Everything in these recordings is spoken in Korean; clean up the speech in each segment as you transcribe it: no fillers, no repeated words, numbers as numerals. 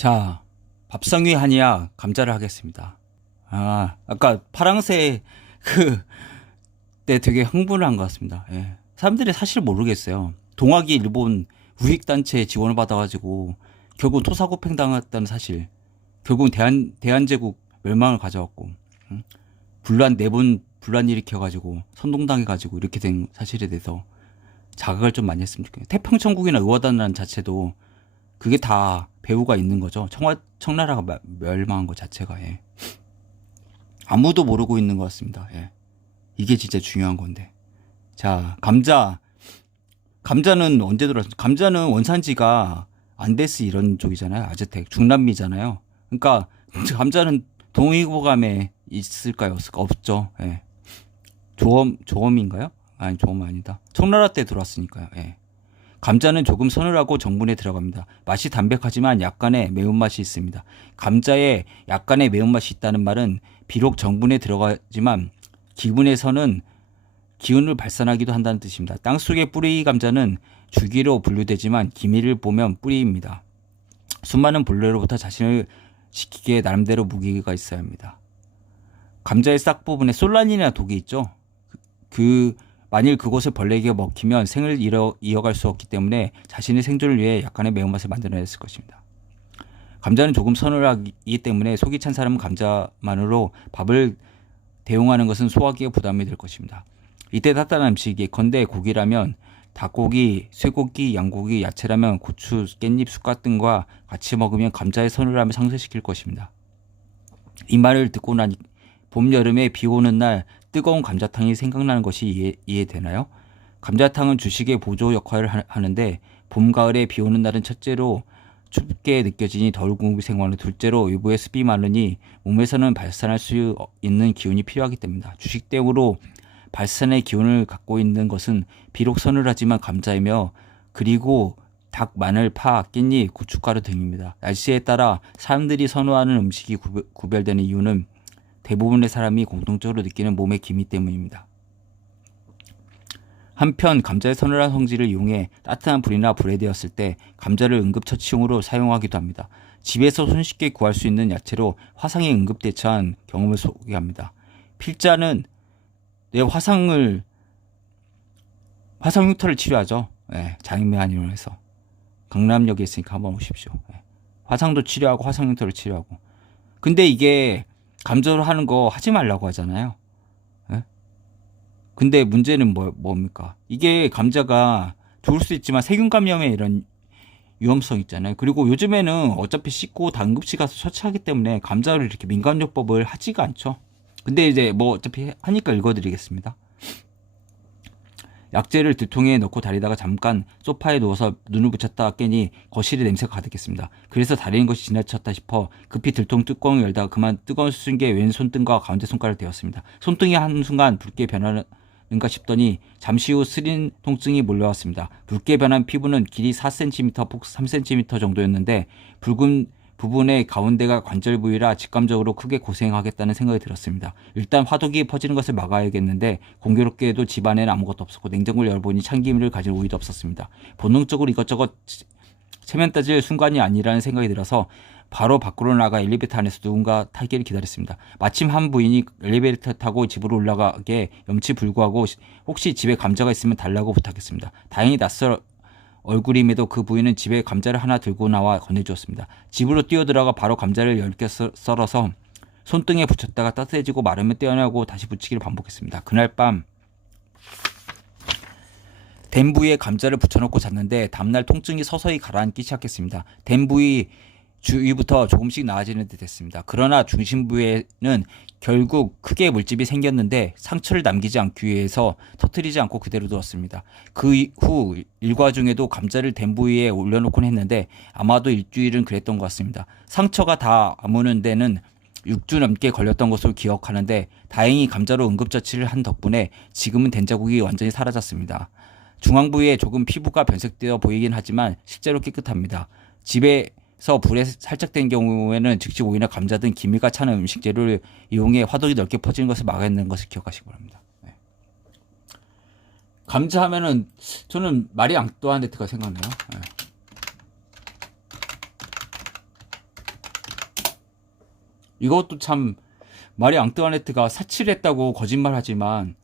자, 밥상위 한이야 감자를 하겠습니다. 아까 파랑새 그때 되게 흥분을 한 것 같습니다. 예. 사람들이 사실 모르겠어요. 동학이 일본 우익단체에 지원을 받아가지고 결국 토사구팽 당했다는 사실. 결국 대한제국 멸망을 가져왔고, 응? 네 번 분란 일으켜가지고 선동당해가지고 이렇게 된 사실에 대해서 자각을 좀 많이 했으면 좋겠어요. 태평천국이나 의화단이라는 자체도 그게 다 배후가 있는 거죠. 청나라가 멸망한 것 자체가. 예. 아무도 모르고 있는 것 같습니다. 예. 이게 진짜 중요한 건데. 자, 감자는 언제 들어왔습니까? 감자는 원산지가 안데스 이런 쪽이잖아요. 아즈텍, 중남미잖아요. 그러니까 감자는 동의보감에 있을까요? 없죠. 예. 조엄인가요? 아니, 조엄 아니다. 청나라 때 들어왔으니까요. 예. 감자는 조금 서늘하고 정분에 들어갑니다. 맛이 담백하지만 약간의 매운맛이 있습니다. 감자에 약간의 매운맛이 있다는 말은 비록 정분에 들어가지만 기분에서는 기운을 발산하기도 한다는 뜻입니다. 땅속의 뿌리 감자는 줄기로 분류되지만 기미를 보면 뿌리입니다. 수많은 벌레로부터 자신을 지키기에 나름대로 무기가 있어야 합니다. 감자의 싹 부분에 솔라닌이나 독이 있죠. 만일 그곳을 벌레에게 먹히면 생을 이어갈 수 없기 때문에 자신의 생존을 위해 약간의 매운맛을 만들어냈을 것입니다. 감자는 조금 서늘하기 때문에 속이 찬 사람은 감자만으로 밥을 대용하는 것은 소화기에 부담이 될 것입니다. 이때 따뜻한 음식이 예컨대 고기라면 닭고기, 쇠고기, 양고기, 야채라면 고추, 깻잎, 쑥갓 등과 같이 먹으면 감자의 서늘함을 상쇄시킬 것입니다. 이 말을 듣고 나니 봄, 여름에 비 오는 날 뜨거운 감자탕이 생각나는 것이 이해되나요? 감자탕은 주식의 보조 역할을 하는데 봄, 가을에 비 오는 날은 첫째로 춥게 느껴지니 더울 공기 생활은 둘째로 외부에 습이 많으니 몸에서는 발산할 수 있는 기운이 필요하기 때문입니다. 주식대으로 발산의 기운을 갖고 있는 것은 비록 서늘하지만 감자이며 그리고 닭, 마늘, 파, 깻잎, 고춧가루 등입니다. 날씨에 따라 사람들이 선호하는 음식이 구별되는 이유는 대부분의 사람이 공통적으로 느끼는 몸의 기미 때문입니다. 한편 감자의 서늘한 성질을 이용해 따뜻한 불이나 불에 데웠을 때 감자를 응급처치용으로 사용하기도 합니다. 집에서 손쉽게 구할 수 있는 야채로 화상에 응급대처한 경험을 소개합니다. 필자는 화상 흉터를 치료하죠. 예, 장인매한이로 해서 강남역에 있으니까 한번 오십시오. 예, 화상도 치료하고 화상 흉터를 치료하고. 근데 이게 감자로 하는 거 하지 말라고 하잖아요. 예? 근데 문제는 뭡니까? 이게 감자가 좋을 수 있지만 세균 감염에 이런 위험성 있잖아요. 그리고 요즘에는 어차피 씻고 다 응급실 가서 처치하기 때문에 감자를 이렇게 민간요법을 하지가 않죠. 근데 이제 어차피 하니까 읽어드리겠습니다. 약재를 두통에 넣고 다리다가 잠깐 소파에 누워서 눈을 붙였다 깼니 거실에 냄새가 가득했습니다. 그래서 다리는 것이 지나쳤다 싶어 급히 들통 뚜껑을 열다가 그만 뜨거운 수증기에 왼 손등과 가운데 손가락을 대었습니다. 손등이 한순간 붉게 변하는가 싶더니 잠시 후 스린 통증이 몰려왔습니다. 붉게 변한 피부는 길이 4cm, 폭 3cm 정도였는데 붉은 부분의 가운데가 관절 부위라 직감적으로 크게 고생하겠다는 생각이 들었습니다. 일단 화독이 퍼지는 것을 막아야겠는데 공교롭게도 집안에는 아무것도 없었고 냉장고를 열어보니 참기름을 가진 오이도 없었습니다. 본능적으로 이것저것 체면 따질 순간이 아니라는 생각이 들어서 바로 밖으로 나가 엘리베이터 안에서 누군가 타기를 기다렸습니다. 마침 한 부인이 엘리베이터 타고 집으로 올라가게 염치불구하고 혹시 집에 감자가 있으면 달라고 부탁했습니다. 다행히 낯설 얼굴임에도 그 부인은 집에 감자를 하나 들고 나와 건네주었습니다. 집으로 뛰어들어가 바로 감자를 10개 썰어서 손등에 붙였다가 따뜻해지고 마르면 떼어내고 다시 붙이기를 반복했습니다. 그날 밤 된 부위에 감자를 붙여놓고 잤는데 다음날 통증이 서서히 가라앉기 시작했습니다. 된 부위 주위부터 조금씩 나아지는 듯 했습니다. 그러나 중심부에는 결국 크게 물집이 생겼는데 상처를 남기지 않기 위해서 터뜨리지 않고 그대로 두었습니다. 그 후 일과 중에도 감자를 된 부위에 올려놓곤 했는데 아마도 일주일은 그랬던 것 같습니다. 상처가 다 아무는 데는 6주 넘게 걸렸던 것으로 기억하는데 다행히 감자로 응급처치를 한 덕분에 지금은 된 자국이 완전히 사라졌습니다. 중앙 부위에 조금 피부가 변색되어 보이긴 하지만 실제로 깨끗합니다. 집에서 불에 살짝 된 경우에는 즉시 오이나 감자 등 기미가 차는 음식 재료를 이용해 화덕이 넓게 퍼지는 것을 막아내는 것을 기억하시기 바랍니다. 네. 감자 하면은 저는 마리 앙뚜아네트가 생각나요. 네. 이것도 참 마리 앙뚜아네트가 사치를 했다고 거짓말하지만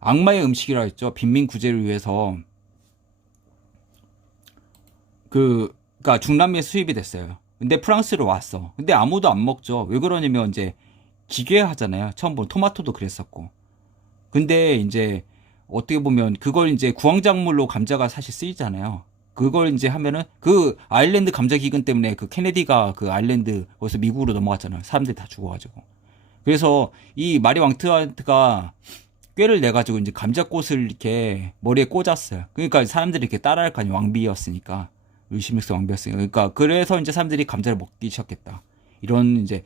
악마의 음식이라 했죠. 빈민 구제를 위해서 그니까 중남미에 수입이 됐어요. 근데 프랑스로 왔어. 근데 아무도 안 먹죠. 왜 그러냐면 이제 기괴하잖아요. 처음 본 토마토도 그랬었고. 근데 이제 어떻게 보면 그걸 이제 구황작물로 감자가 사실 쓰이잖아요. 그걸 이제 하면은 그 아일랜드 감자 기근 때문에 그 케네디가 그 아일랜드 거기서 미국으로 넘어갔잖아요. 사람들이 다 죽어가지고. 그래서 이 마리 왕트한트가 꾀를 내 가지고 이제 감자꽃을 이렇게 머리에 꽂았어요. 그러니까 사람들이 이렇게 따라할 거 아니에요. 왕비였으니까. 루시맥스 왕비였으니까. 그러니까 그래서 이제 사람들이 감자를 먹기 시작했다. 이런 이제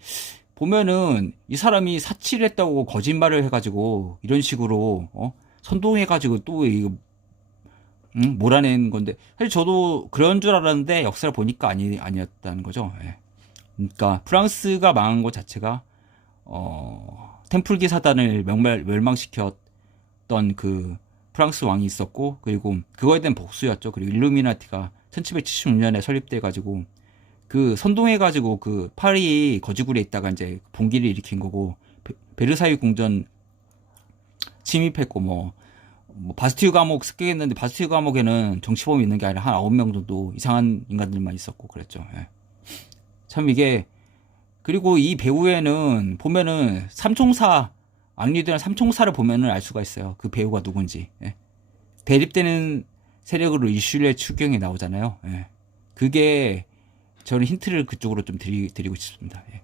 보면은 이 사람이 사치를 했다고 거짓말을 해가지고 이런 식으로 선동해가지고 또 이거 몰아낸 건데 사실 저도 그런 줄 알았는데 역사를 보니까 아니었다는 거죠. 예. 그러니까 프랑스가 망한 것 자체가 템플기 사단을 멸망시켰던 그 프랑스 왕이 있었고 그리고 그거에 대한 복수였죠. 그리고 일루미나티가 1776년에 설립돼 가지고 그 선동해 가지고 그 파리 거지굴에 있다가 이제 봉기를 일으킨 거고 베르사유 궁전 침입했고 뭐 바스티유 감옥 습격했는데 바스티유 감옥에는 정치범이 있는 게 아니라 한 9명 정도 이상한 인간들만 있었고 그랬죠. 예. 참 이게 그리고 이 배우에는 보면은 삼총사 악리들한 삼총사를 보면은 알 수가 있어요. 그 배우가 누군지. 예. 대립되는 세력으로 이슐레 추경이 나오잖아요. 예. 그게 저는 힌트를 그쪽으로 좀 드리고 싶습니다. 예.